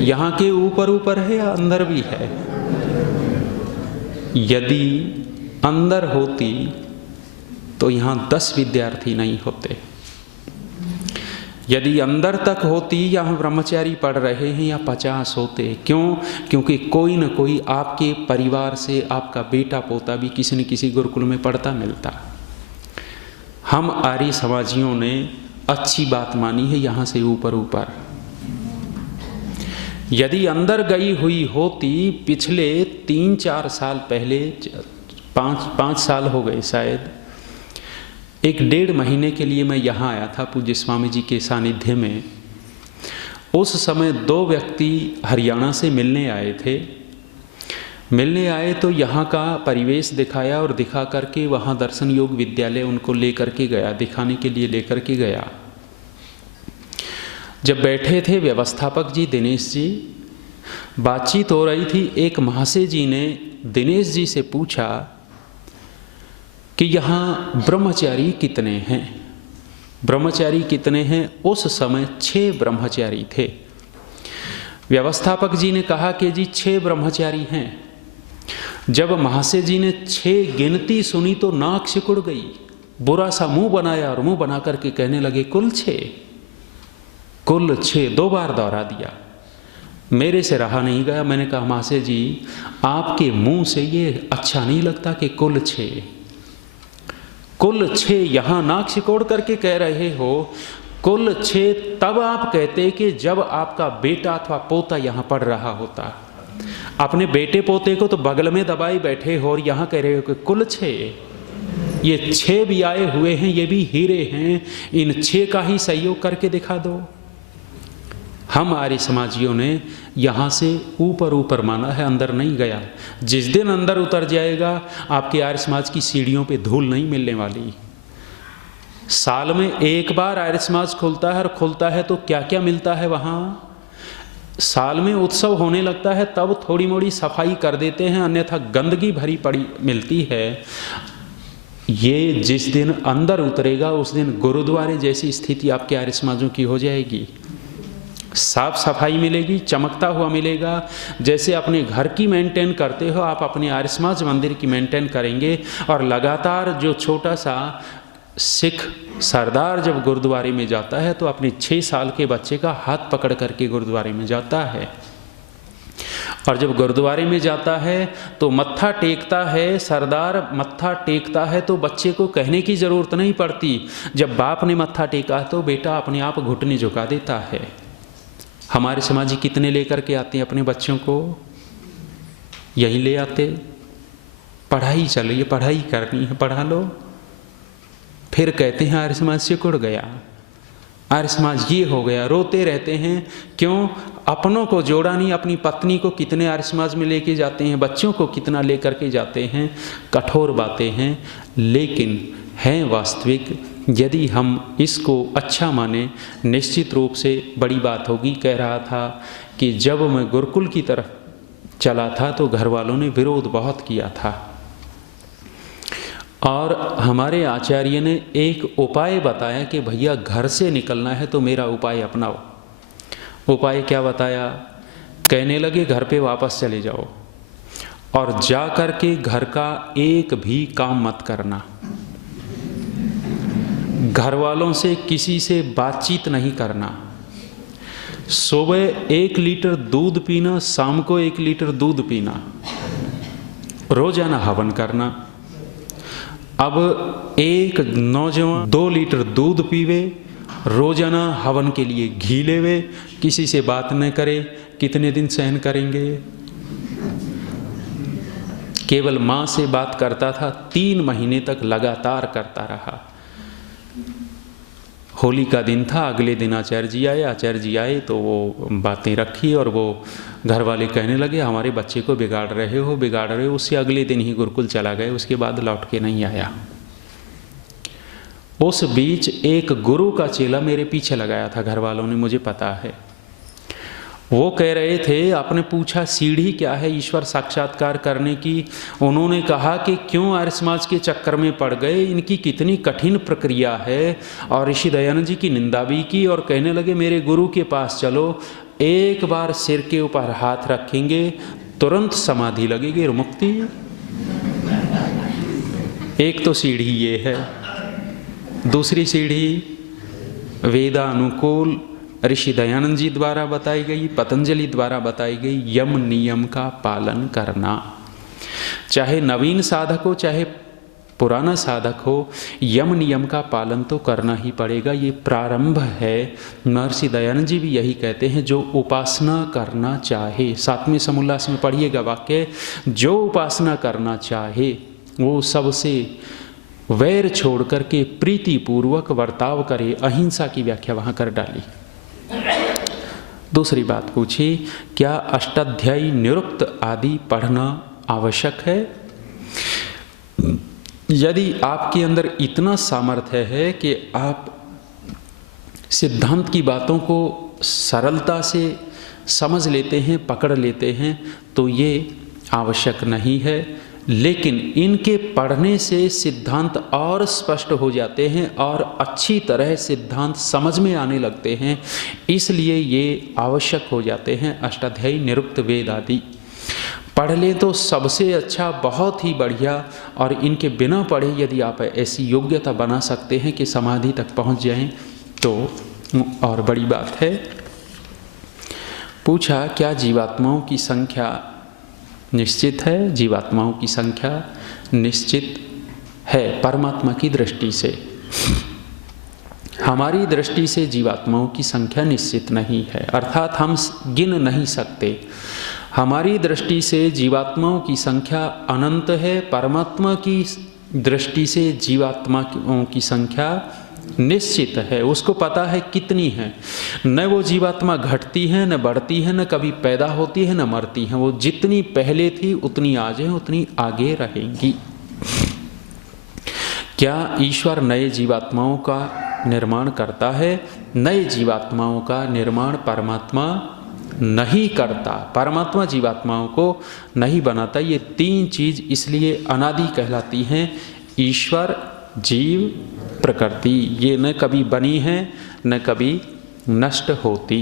यहाँ के ऊपर ऊपर है या अंदर भी है? यदि अंदर होती तो यहाँ 10 विद्यार्थी नहीं होते। यदि अंदर तक होती, यहाँ ब्रह्मचारी पढ़ रहे हैं, या 50 होते। क्यों? क्योंकि कोई न कोई आपके परिवार से आपका बेटा पोता भी किसी न किसी गुरुकुल में पढ़ता मिलता। हम आर्य समाजियों ने अच्छी बात मानी है यहाँ से ऊपर ऊपर। यदि अंदर गई हुई होती, पिछले 3-4 साल पहले, 5 साल हो गए शायद, 1-1.5 महीने के लिए मैं यहाँ आया था पूज्य स्वामी जी के सानिध्य में। उस समय 2 व्यक्ति हरियाणा से मिलने आए थे। मिलने आए तो यहाँ का परिवेश दिखाया और दिखा करके वहाँ दर्शन योग विद्यालय उनको लेकर के गया, दिखाने के लिए लेकर के गया। जब बैठे थे व्यवस्थापक जी दिनेश जी, बातचीत हो रही थी। एक महाशय जी ने दिनेश जी से पूछा कि यहाँ ब्रह्मचारी कितने हैं? ब्रह्मचारी कितने हैं? उस समय 6 ब्रह्मचारी थे। व्यवस्थापक जी ने कहा कि जी 6 ब्रह्मचारी हैं। जब महाशय जी ने 6 गिनती सुनी तो नाक सिकुड़ गई, बुरा सा मुंह बनाया और मुंह बना करके कहने लगे कुल 6, कुल 6 2 बार दोहरा दिया। मेरे से रहा नहीं गया। मैंने कहा महाशय जी, आपके मुंह से ये अच्छा नहीं लगता कि कुल 6, कुल 6 यहाँ नाक सिकोड़ करके कह रहे हो। कुल 6 तब आप कहते कि जब आपका बेटा अथवा पोता यहाँ पढ़ रहा होता। अपने बेटे पोते को तो बगल में दबाए बैठे हो और यहाँ कह रहे हो कि कुल 6। ये 6 भी आए हुए हैं, ये भी हीरे हैं, इन 6 का ही सहयोग करके दिखा दो। हम आर्य समाजियों ने यहाँ से ऊपर ऊपर माना है, अंदर नहीं गया। जिस दिन अंदर उतर जाएगा, आपके आर्य समाज की सीढ़ियों पे धूल नहीं मिलने वाली। साल में 1 बार आर्य समाज खुलता है, और खुलता है तो क्या क्या मिलता है वहाँ। साल में उत्सव होने लगता है तब थोड़ी मोड़ी सफाई कर देते हैं, अन्यथा गंदगी भरी पड़ी मिलती है। ये जिस दिन अंदर उतरेगा उस दिन गुरुद्वारे जैसी स्थिति आपके आर्य समाजों की हो जाएगी। साफ सफाई मिलेगी, चमकता हुआ मिलेगा। जैसे अपने घर की मेंटेन करते हो, आप अपने आर्य समाज मंदिर की मेंटेन करेंगे। और लगातार जो छोटा सा सिख सरदार जब गुरुद्वारे में जाता है तो अपने 6 साल के बच्चे का हाथ पकड़ करके गुरुद्वारे में जाता है। और जब गुरुद्वारे में जाता है तो मत्था टेकता है, सरदार मत्था टेकता है तो बच्चे को कहने की ज़रूरत नहीं पड़ती। जब बाप ने मत्था टेका तो बेटा अपने आप घुटने झुका देता है। हमारे समाजी कितने लेकर के आते हैं अपने बच्चों को? यही ले आते, पढ़ाई चल रही है, पढ़ाई करनी है, पढ़ा लो। फिर कहते हैं आर्य समाज सिकुड़ गया, आर्य समाज ये हो गया, रोते रहते हैं। क्यों? अपनों को जोड़ा नहीं। अपनी पत्नी को कितने आर्य समाज में लेके जाते हैं, बच्चों को कितना लेकर के जाते हैं। कठोर बातें हैं, लेकिन हैं वास्तविक। यदि हम इसको अच्छा माने, निश्चित रूप से बड़ी बात होगी। कह रहा था कि जब मैं गुरुकुल की तरफ चला था तो घर वालों ने विरोध बहुत किया था, और हमारे आचार्य ने एक उपाय बताया कि भैया घर से निकलना है तो मेरा उपाय अपनाओ। उपाय क्या बताया? कहने लगे घर पे वापस चले जाओ और जा कर के घर का एक भी काम मत करना, घर वालों से किसी से बातचीत नहीं करना, सुबह 1 लीटर दूध पीना, शाम को 1 लीटर दूध पीना, रोजाना हवन करना। अब एक नौजवान 2 लीटर दूध पीवे, रोजाना हवन के लिए घी लेवे, किसी से बात न करे, कितने दिन सहन करेंगे? केवल माँ से बात करता था, 3 महीने तक लगातार करता रहा। होली का दिन था, अगले दिन आचार्य जी आए। आचार्य जी आए तो वो बातें रखी और वो घर वाले कहने लगे हमारे बच्चे को बिगाड़ रहे हो, बिगाड़ रहे हो। उससे अगले दिन ही गुरुकुल चला गए, उसके बाद लौट के नहीं आया। उस बीच एक गुरु का चेला मेरे पीछे लगाया था, घर वालों ने, मुझे पता है। वो कह रहे थे, आपने पूछा सीढ़ी क्या है ईश्वर साक्षात्कार करने की? उन्होंने कहा कि क्यों आर्य समाज के चक्कर में पड़ गए, इनकी कितनी कठिन प्रक्रिया है। और ऋषि दयानंद जी की निंदा भी की और कहने लगे मेरे गुरु के पास चलो, एक बार सिर के ऊपर हाथ रखेंगे तुरंत समाधि लगेगी और मुक्ति। एक तो सीढ़ी ये है, दूसरी सीढ़ी वेदानुकूल ऋषि दयानंद जी द्वारा बताई गई, पतंजलि द्वारा बताई गई यम नियम का पालन करना। चाहे नवीन साधक हो चाहे पुराना साधक हो, यम नियम का पालन तो करना ही पड़ेगा। ये प्रारंभ है। महर्षि दयानंद जी भी यही कहते हैं, जो उपासना करना चाहे, 7वें समोल्लास में पढ़िएगा वाक्य, जो उपासना करना चाहे वो सबसे वैर छोड़ करके प्रीति पूर्वक बर्ताव करे। अहिंसा की व्याख्या वहाँ कर डाली। दूसरी बात पूछी, क्या अष्टाध्यायी निरुक्त आदि पढ़ना आवश्यक है? यदि आपके अंदर इतना सामर्थ्य है कि आप सिद्धांत की बातों को सरलता से समझ लेते हैं, पकड़ लेते हैं, तो ये आवश्यक नहीं है। लेकिन इनके पढ़ने से सिद्धांत और स्पष्ट हो जाते हैं और अच्छी तरह सिद्धांत समझ में आने लगते हैं, इसलिए ये आवश्यक हो जाते हैं। अष्टाध्यायी निरुक्त वेद आदि पढ़ लें तो सबसे अच्छा, बहुत ही बढ़िया। और इनके बिना पढ़े यदि आप ऐसी योग्यता बना सकते हैं कि समाधि तक पहुंच जाएं तो और बड़ी बात है। पूछा, क्या जीवात्माओं की संख्या निश्चित है? जीवात्माओं की संख्या निश्चित है परमात्मा की दृष्टि से। हमारी दृष्टि से जीवात्माओं की संख्या निश्चित नहीं है, अर्थात हम गिन नहीं सकते। हमारी दृष्टि से जीवात्माओं की संख्या अनंत है, परमात्मा की दृष्टि से जीवात्माओं की संख्या निश्चित है। उसको पता है कितनी है। न वो जीवात्मा घटती है, न बढ़ती है, न कभी पैदा होती है, न मरती है। वो जितनी पहले थी उतनी आज है, उतनी आगे रहेंगी। क्या ईश्वर नए जीवात्माओं का निर्माण करता है? नए जीवात्माओं का निर्माण परमात्मा नहीं करता। परमात्मा जीवात्माओं को नहीं बनाता। ये तीन चीज इसलिए अनादि कहलाती हैं, ईश्वर, जीव, प्रकृति। ये न कभी बनी है न कभी नष्ट होती।